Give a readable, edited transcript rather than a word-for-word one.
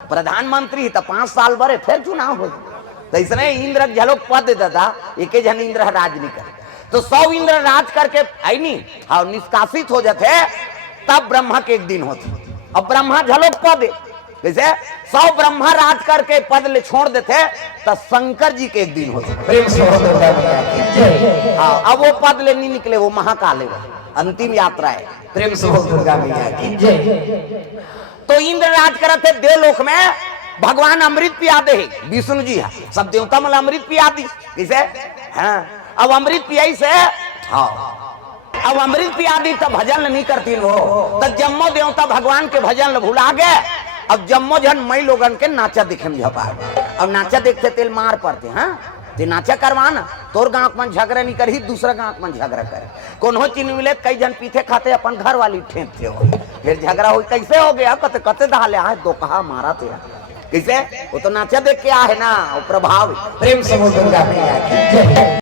प्रधानमंत्री तो 5 साल भरे फिर चुनाव हो। तो इसने इंद्र झलोक पद देता एक जन इंद्र राज नहीं करे तो 100 इंद्र राज करके आई नहीं हाँ निष्कासित हो जाते तब ब्रह्मा के एक दिन होते। अब ब्रह्मा झलोक पद जैसे 100 ब्रह्मा राज करके पद ले छोड़ देते तो शंकर जी के एक दिन होते। हाँ अब वो पद ले नहीं निकले वो महाकाल है अंतिम यात्रा है। प्रेम से दुर्गा मैया की जय। तो इंद्र राज करते देवलोक में भगवान अमृत पिया दे विष्णु जी है सब देवता मतलब अमृत पिया दी किसे हाँ अब अमृत पियाई से हाँ अब अमृत पिया दी तब भजन नहीं करती वो तब जम्मो देवता भगवान के भजन भुला गए। अब जम्मो जन मई लोगन के नाचा दिखे में झपा अब नाचा देखते तेल मार पड़ते हाँ ते नाचा करवाना तोर गांव में झगड़ा नहीं करी दूसरा गांव में झगड़ा करे कोनो चीज मिले कई जन पीछे खाते अपन घर वाली ठेंकते हो फिर झगड़ा हो कैसे हो गया कते कते डाले है दो कहा मारा थे कैसे वो तो नाचा देख के आ है ना वो प्रभाव। प्रेम से दुर्गा मैया की जय।